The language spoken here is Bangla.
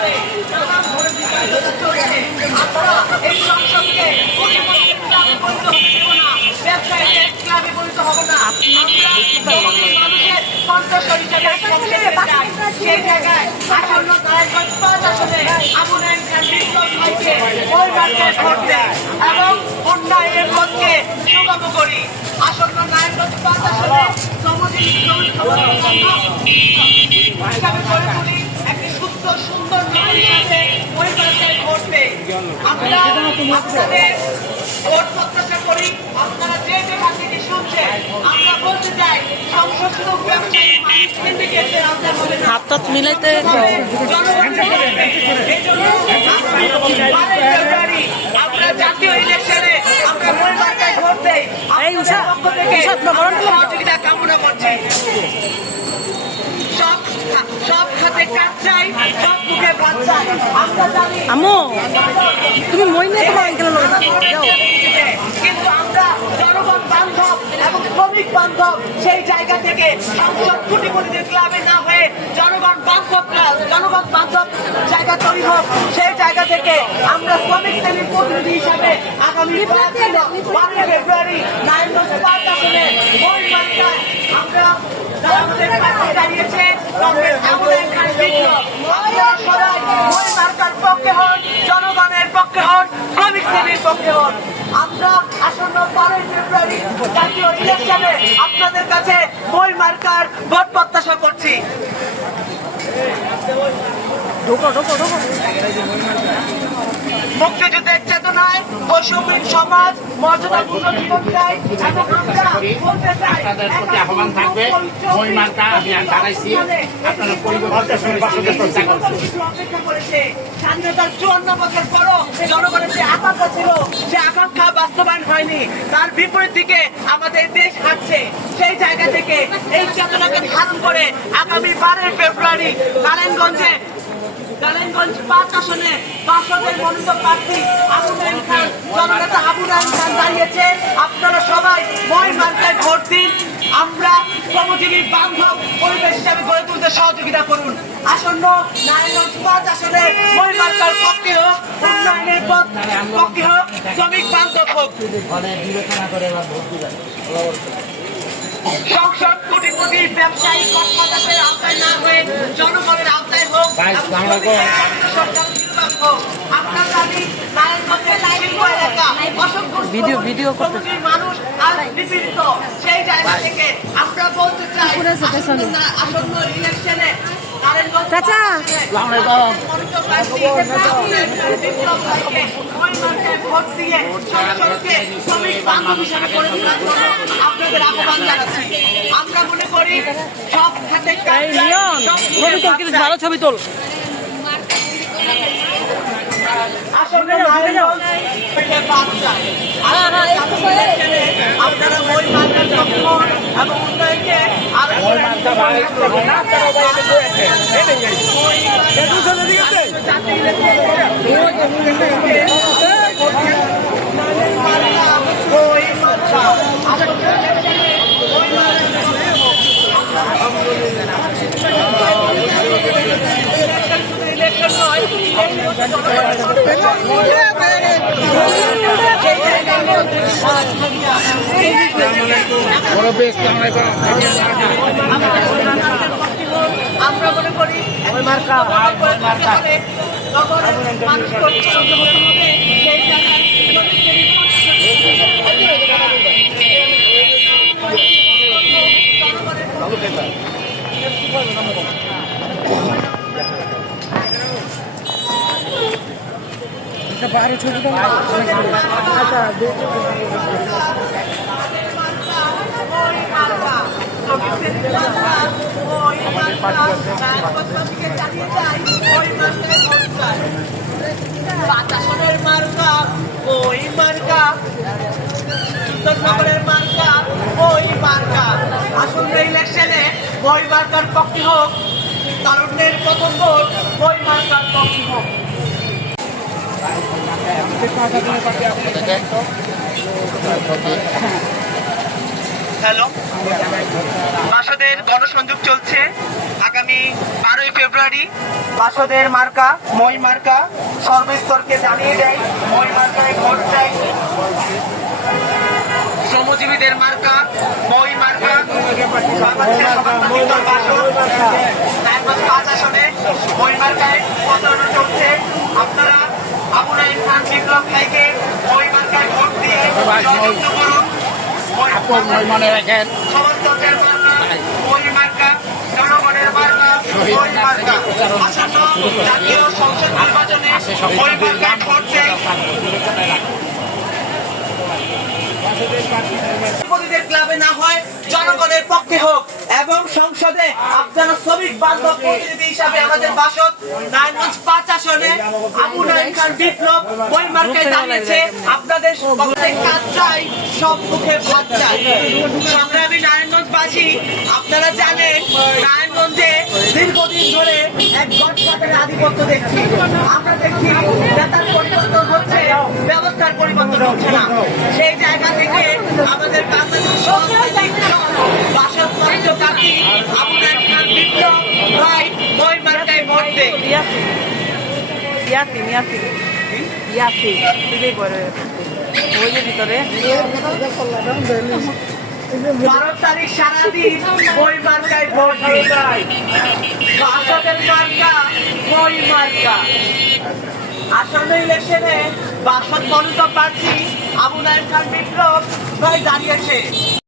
করে নানা চলছে। আমরা এই সংসদকে ক্লাবে পরিণত হতে দেব না, ব্যবসায়ীদের ক্লাবে পরিণত হব না। মানুষের কণ্ঠস্বর হিসেবে সেই জায়গায় আসন্ন নারায়ণগঞ্জ 5 আসনে আবু নাঈম খান বিপ্লব ভাইকে ওই মার্কায় ভোট দেয় এবং উন্নয়নের পথকে সুগম করি। আসন্ন নারায়ণগঞ্জ 5 আসনে হিসাবে করে তুলি একটি সুস্থ সুন্দর সাথে ওই মার্কায় ভোট দেয়। আমরা আপনাদের ভোট প্রত্যাশা করি। আপনারা যে যেখান থেকে শুনছেন, আমরা বলতে চাই সংসদ ব্যবসায়ী সিন্ডিকেটের আওতায় হবে না। হাত টাত মিলাইতে আমরা জাতীয় ইলেকশনে আমরা ওই মার্কায় ভোট দেই। আপনাদের পক্ষ থেকে সহযোগিতা কামনা করছি। সব খাতে কাজ চাই, সব মুখে ভাত চাই। আমরা জানি আম্মু তুমি মই নিয়ে তোমার আঙ্কেল যাও, কিন্তু আমরা জনগণ বান্ধব এবং শ্রমিক বান্ধব সেই জায়গা থেকে সংসদ কোটিপতিদের ক্লাবে না হয়ে জনগণ বান্ধব জায়গা তৈরি হোক। সেই জায়গা থেকে আমরা শ্রমিক শ্রেণীর প্রতিনিধি হিসাবে আগামী 12 ফেব্রুয়ারি নারায়ণগঞ্জ 5 আসনে ওই মার্কায় আমরা আমাদের পাশে দাঁড়িয়েছে সবাই ওই মার্কার পক্ষে হন, জনগণের পক্ষে হন, শ্রমিক শ্রেণীর পক্ষে হন। আমরা আসন্ন 12 ফেব্রুয়ারি জাতীয় ইলেকশনে আপনাদের কাছে ওই মার্কার ভোট প্রত্যাশা করছি। মুক্তিযুদ্ধের চেতনায় বৈষম্যহীন সমাজ, মর্যাদাপূর্ণ জীবন চাই এবং আমরা বলতে চাই আহ্বান থাকবে ওই মার্কা আমি জানাইছি আপনারা অপেক্ষা করেছে। স্বাধীনতার 54 বছর পরও জনগণের যে আকাঙ্ক্ষা ছিল সে আকাঙ্ক্ষা বাস্তবায়ন হয়নি। তার বিপরীত দিকে আমাদের দেশ হাঁটছে। সেই জায়গা থেকে এই চেতনাকে ধারণ করে আগামী 12 ফেব্রুয়ারি নারায়ণগঞ্জ 5 আসনে সংসদের মনোনীত প্রার্থী আবু নাঈম খান, জননেতা আবু নাঈম খান দাঁড়িয়েছে। আপনারা সবাই ওই মার্কায় ভোট দিন। আমরা শ্রমজীবী বান্ধব পরিবেশ হিসাবে গড়ে তুলতে সহযোগিতা করুন। আসন্ন নারায়ণগঞ্জ 5 আসনে ওই মার্কার পক্ষে হোক, উন্নয়নের পক্ষে হোক, শ্রমিক বান্ধব হোক। সংসদ কোটিপতি ব্যবসায়ী কর্মকর্তাদের আওতায় না হয়ে জনগণের আওতায় হোক। আপনার দাবি নারায়ণগঞ্জের শিল্প এলাকা ভিডিও মানুষ আর নিপীড়িত। সেই জায়গা থেকে আমরা বলতে চাই আসন্ন ইলেকশনে চাচা ভোট দিয়ে সংসদকে শ্রমিক বান্ধব হিসাবে করে তোলার জন্য আপনাদের আহ্বান জানাচ্ছি। আমরা মনে করি সব খাতে ভালো ছবি তোল। আসলে আপনারা ওই মার্কার পক্ষ এবং উন্নয়নকে আরো আমরা মনে করি মানুষ বাইরে ছবি দাও। আচ্ছা বাতাসনের মার্কা ওই মার্কা, উত্তরনগরের মার্কা ওই মার্কা। আসন্ন ইলেকশনে ওই মার্কার পক্ষে হোক, তারুণ্যের প্রথম ভোট ওই মার্কার পক্ষে হোক। হ্যালো, বাসদের গণসংযোগ চলছে। আগামী 12ই ফেব্রুয়ারি বাসদের মার্কা মই মার্কা সর্বস্তরকে জানিয়ে দেয় মই মার্কায় ভোট চাই। শ্রমজীবীদের মার্কা মই মার্কা বাংলাদেশের সমাজতান্ত্রিক দল বাসদ নারায়ণগঞ্জ 5 আসনে মই মার্কায় প্রচারণা চলছে। আপনারা আবু নাঈম খান বিপ্লব ভাইকে মই মার্কায় ভোট দিয়ে জয়যুক্ত করুন। মনে রাখেন সমাজতন্ত্রের মার্কা মই মার্কা, জনগণের মার্কা মই মার্কা। আসন্ন জাতীয় সংসদ নির্বাচনে মই মার্কায় ভোট চাই। প্রতিনিধিদের ক্লাবে না হয় জনগণের পক্ষে হোক এবং সংসদে আপনারা শ্রমিক বান্ধব প্রতিনিধি হিসাবে আমাদের বাসদ নারায়ণগঞ্জ 5 আসনে আবু নাঈম খান বিপ্লব ওই মার্কায় দাঁড়িয়েছে। আপনাদের কাজ চাই, সব মুখে ভাত চাই। সংগ্রামী নারায়ণগঞ্জবাসী, আপনারা জানেন নারায়ণগঞ্জে দীর্ঘদিন ধরে এক গডফাদারের আধিপত্য দেখছি। আমরা দেখছি নেতার পরিবর্তন হচ্ছে, ব্যবস্থার পরিবর্তন হচ্ছে না। সেই জায়গা থেকে আমাদের বাংলাদেশ বাসদ মঞ্চ প্রার্থী আবু নাঈম খান বিপ্লব ভাই মই মার্কায় ভোট দেয়। ওই যে ভিতরে 12 তারিখ সারাদিন মই মার্কায় ভোট দেয়। বাসদের মার্কা মই মার্কা। আসন্ন ইলেকশনে বাসদ মনোনীত প্রার্থী আবু নাঈম খান বিপ্লব ভাই দাঁড়িয়েছে।